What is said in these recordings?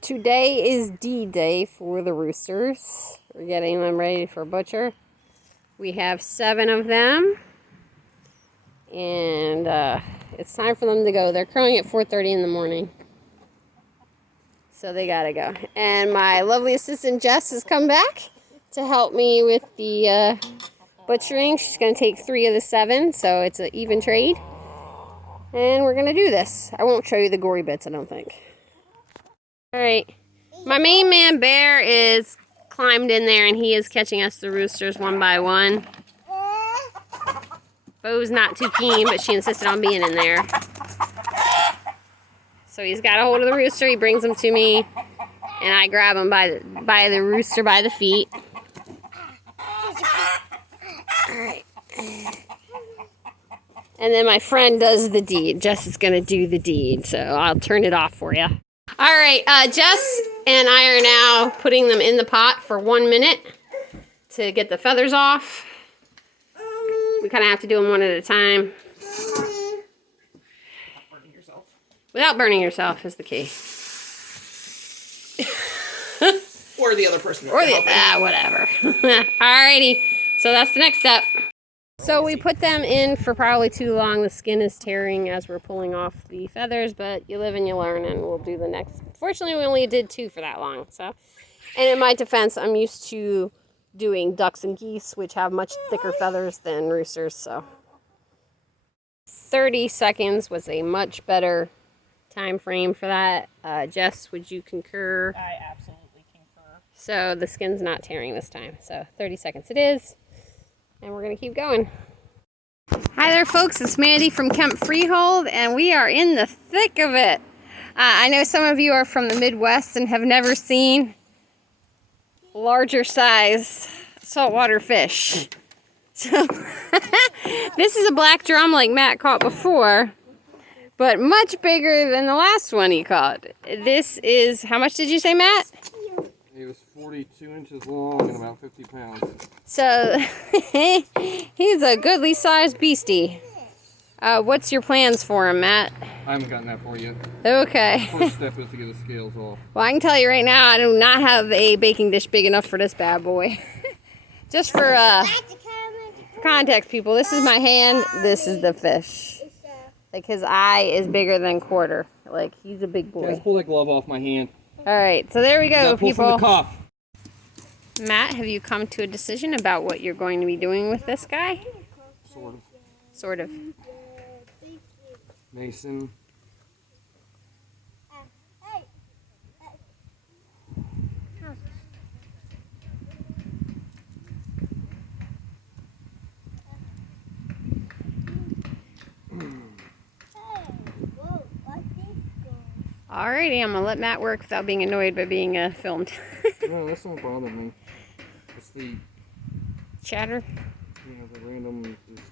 Today is D-Day for the roosters. We're getting them ready for butcher. We have 7 of them. And it's time for them to go. They're crowing at 4:30 in the morning. So they gotta go. And my lovely assistant Jess has come back to help me with the butchering. She's gonna take 3 of the 7, so it's an even trade. And we're gonna do this. I won't show you the gory bits, I don't think. Alright. My main man Bear is climbed in there and he is catching us the roosters one by one. Bo's not too keen, but she insisted on being in there. So he's got a hold of the rooster, he brings him to me, and I grab him by the rooster by the feet. Alright. And then my friend does the deed. Jess is going to do the deed, so I'll turn it off for you. Alright, Jess and I are now putting them in the pot for 1 minute to get the feathers off. We kind of have to do them one at a time. Without burning yourself is the key. Or the other person. Or the, whatever. Alrighty, so that's the next step. So we put them in for probably too long. The skin is tearing as we're pulling off the feathers, but you live and you learn, and we'll do the next. Fortunately, we only did 2 for that long. So, and in my defense, I'm used to doing ducks and geese, which have much thicker feathers than roosters. So 30 seconds was a much better time frame for that. Jess, would you concur? I absolutely concur. So the skin's not tearing this time. So 30 seconds it is. And we're going to keep going. Hi there, folks. It's Mandy from Kemp Freehold, and we are in the thick of it. I know some of you are from the Midwest and have never seen larger size saltwater fish. So this is a black drum like Matt caught before, but much bigger than the last one he caught. This is, how much did you say, Matt? He was 42 inches long and about 50 pounds. So he's a goodly sized beastie. What's your plans for him, Matt? I haven't gotten that far yet. Okay. First step is to get the scales off. Well, I can tell you right now, I do not have a baking dish big enough for this bad boy. Just for context, people, this is my hand, this is the fish. Like, his eye is bigger than quarter. Like, he's a big boy. Guys, pull that glove off my hand. Alright, so there we go, Pull people. from the cuff. Matt, have you come to a decision about what you're going to be doing with this guy? Sort of. Sort of. Mason. Alrighty, I'm going to let Matt work without being annoyed by being filmed. No, this don't bother me. It's the Chatter? the random just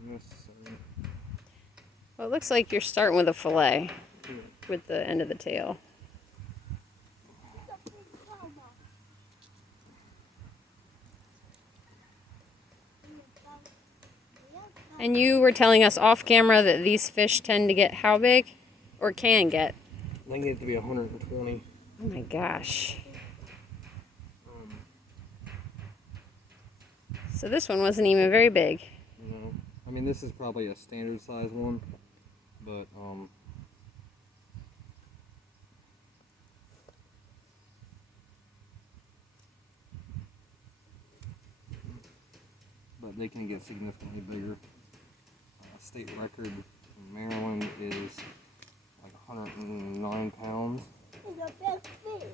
unnecessary. Well, it looks like you're starting with a fillet with the end of the tail. And you were telling us off camera that these fish tend to get how big? Or can get? I think it to be 120. Oh my gosh. So this one wasn't even very big. No. I mean, this is probably a standard size one, but they can get significantly bigger. State record in Maryland is like 109 pounds. It's a big fish.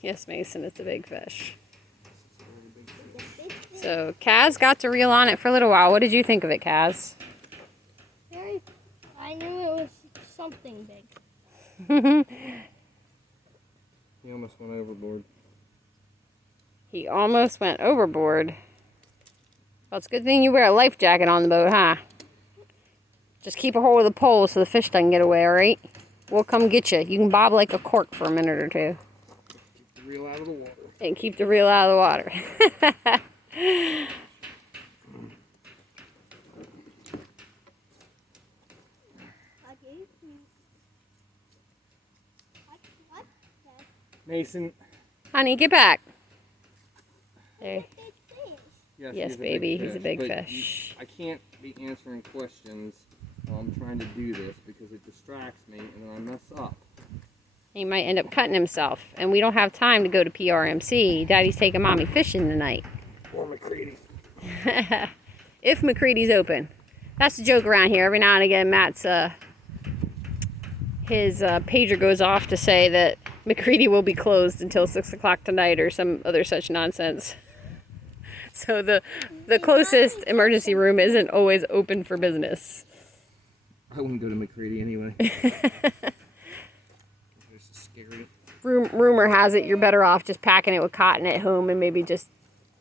Yes, Mason, it's a big fish. It's a very big fish. So Kaz got to reel on it for a little while. What did you think of it, Kaz? I knew it was something big. He almost went overboard. He almost went overboard. Well, it's a good thing you wear a life jacket on the boat, huh? Just keep a hold of the pole so the fish doesn't get away, alright? We'll come get you. You can bob like a cork for a minute or two. Keep the reel out of the water. And keep the reel out of the water. Mason. Honey, get back. There. Yes, Yes, he's a baby, big he's a fish, big but fish. I can't be answering questions while I'm trying to do this because it distracts me and then I mess up. He might end up cutting himself, and we don't have time to go to PRMC. Daddy's taking mommy fishing tonight. Or McCready. If McCready's open. That's the joke around here. Every now and again, Matt's his pager goes off to say that McCready will be closed until 6 o'clock tonight or some other such nonsense. So the closest emergency room isn't always open for business. I wouldn't go to McCready anyway. It's scary. Rumor has it you're better off just packing it with cotton at home and maybe just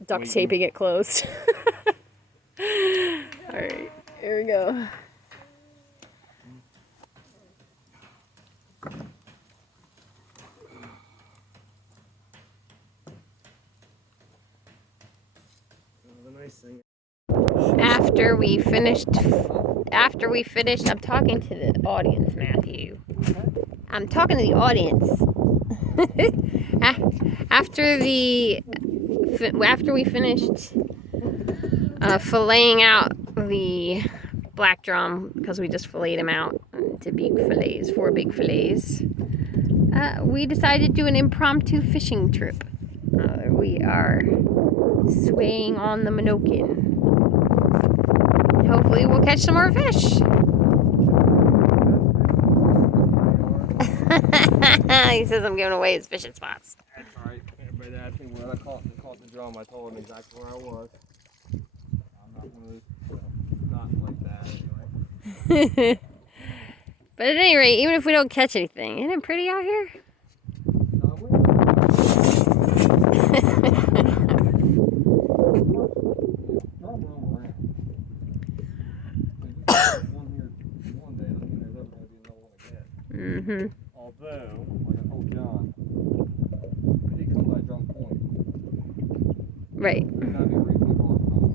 duct Waiting. taping it closed. All right, here we go. The nice thing. After we finished, I'm talking to the audience, Matthew. I'm talking to the audience. After we finished filleting out the black drum, because we just filleted them out into big fillets, 4 big fillets, we decided to do an impromptu fishing trip. We are swaying on the Minokin. Hopefully we'll catch some more fish. He says I'm giving away his fishing spots. That's alright. Everybody asked me where I caught the drum. I told them exactly where I was. I'm not one of those, not like that anyway. But at any rate, even if we don't catch anything, isn't it pretty out here? Mm-hmm. Although, like I told John, we did come by Drum Point. Right. There's gotta be a reason we call it Drum Point.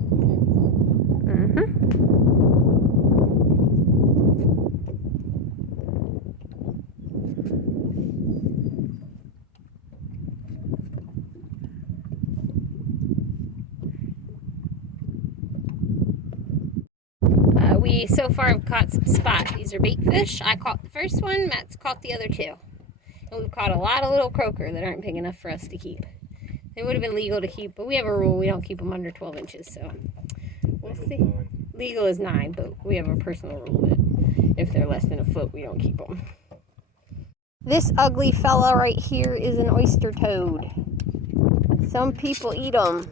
We so far have caught some spot. These are bait fish. I caught the first one. Matt's caught the other 2. And we've caught a lot of little croaker that aren't big enough for us to keep. They would have been legal to keep, but we have a rule. We don't keep them under 12 inches, so we'll see. Legal is 9, but we have a personal rule that if they're less than a foot, we don't keep them. This ugly fella right here is an oyster toad. Some people eat them.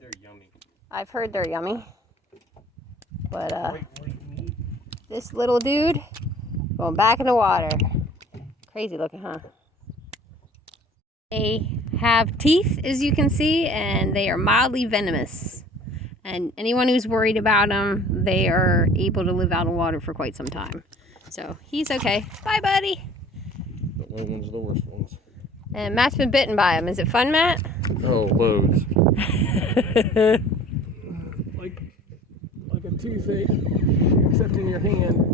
They're yummy. I've heard they're yummy. But this little dude going back in the water. Crazy looking, huh? They have teeth, as you can see, and they are mildly venomous. And anyone who's worried about them, they are able to live out of water for quite some time. So he's okay. Bye, buddy. But no one's the worst ones. And Matt's been bitten by him. Is it fun, Matt? Oh, loads. like a toothache, except in your hand.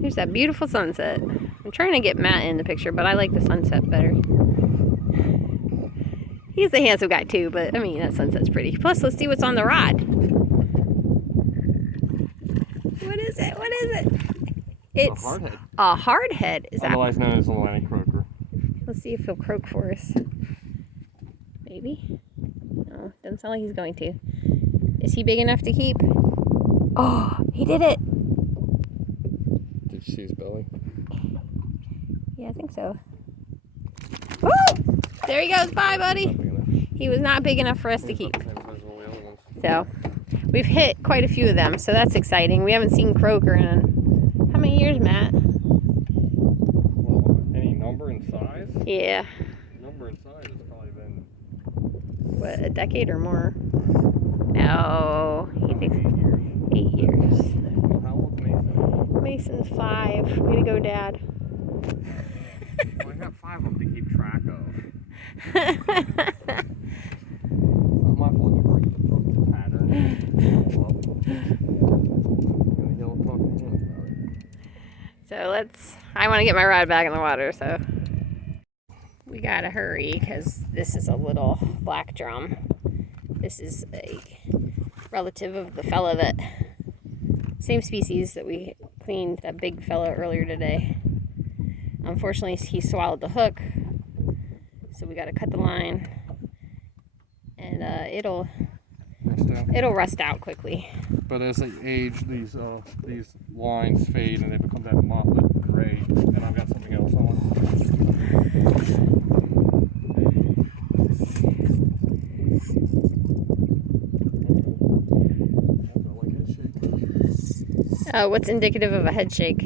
Here's that beautiful sunset. I'm trying to get Matt in the picture, but I like the sunset better. He's a handsome guy too, but I mean, that sunset's pretty. Plus, let's see what's on the rod. What is it? What is it? It's a hardhead. A hardhead. Is that? Otherwise known as a Atlantic croaker. Let's see if he'll croak for us. Maybe. No, doesn't sound like he's going to. Is he big enough to keep? Oh, he did it. Did you see his belly? Yeah, I think so. Woo! There he goes. Bye, buddy. He was not big enough for us to keep. So, we've hit quite a few of them, so that's exciting. We haven't seen croaker in how many years, Matt? Well, any number and size? Yeah. Number and size has probably been... What, a decade or more? No. He thinks 8 years. Well, how old's Mason? Mason's 5. Way to go, Dad. Well, I got 5 of them to keep track of. It's not my fault you broke the pattern. You're gonna heal it, talk So I want to get my rod back in the water, so we gotta hurry because this is a little black drum. This is a relative of the fella that, same species that we cleaned, that big fella earlier today. Unfortunately, he swallowed the hook, so we gotta cut the line, and it'll rust out quickly. But as they age, these lines fade and they become that mottled gray. And I've got something else on. What's indicative of a head shake?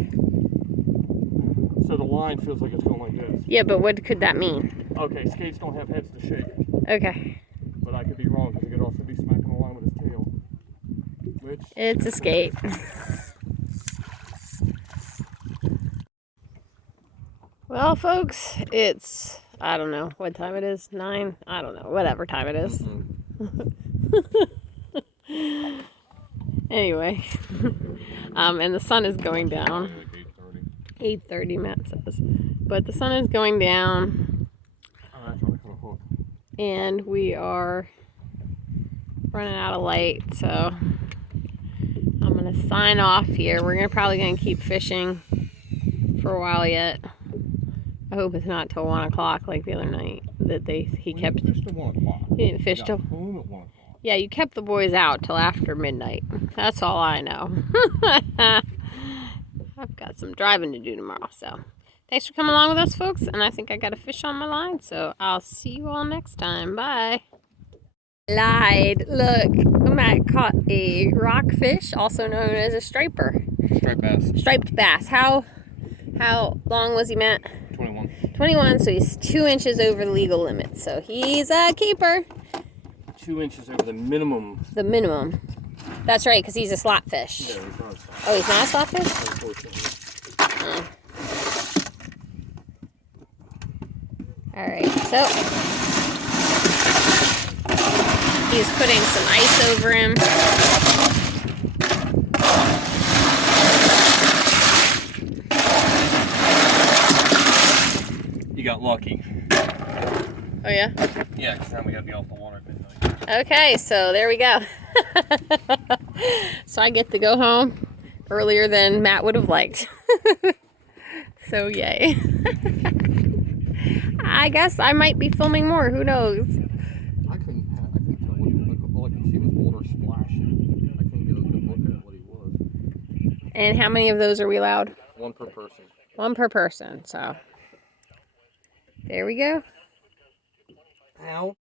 So the line feels like it's going like this. Yeah, but what could that mean? Okay, skates don't have heads to shake. Okay. But I could be wrong because it could also be smacking the line with his tail. Which? It's a skate. Well, folks, it's, I don't know what time it is, 9? I don't know, whatever time it is. Anyway, and the sun is going down. 8:30, Matt says. But the sun is going down. And we are running out of light, so I'm going to sign off here. We're probably going to keep fishing for a while yet. I hope it's not till 1 o'clock like the other night that he kept. He didn't fish till 1 o'clock. He didn't fish till. Home at 1 o'clock. Yeah, you kept the boys out till after midnight. That's all I know. I've got some driving to do tomorrow, so thanks for coming along with us, folks. And I think I got a fish on my line, so I'll see you all next time. Bye. Lied. Look, Matt caught a rockfish, also known as a striper. Striped bass. Striped bass. How long was he, Matt? 21. 21, so he's 2 inches over the legal limit. So he's a keeper. 2 inches over the minimum. The minimum. That's right, because he's a slot fish. Yeah, he's not a slot. Oh, he's not a slot fish? Unfortunately. Oh. Alright, so he's putting some ice over him. You got lucky. Oh, yeah? Yeah, because now we gotta be off the water at midnight. Okay, so there we go. So I get to go home earlier than Matt would have liked. So yay. I guess I might be filming more, who knows? I couldn't tell what he was. All I could see was water splashing. I couldn't get a good look at what he was. And how many of those are we allowed? 1 per person. 1 per person, so there we go. Ow.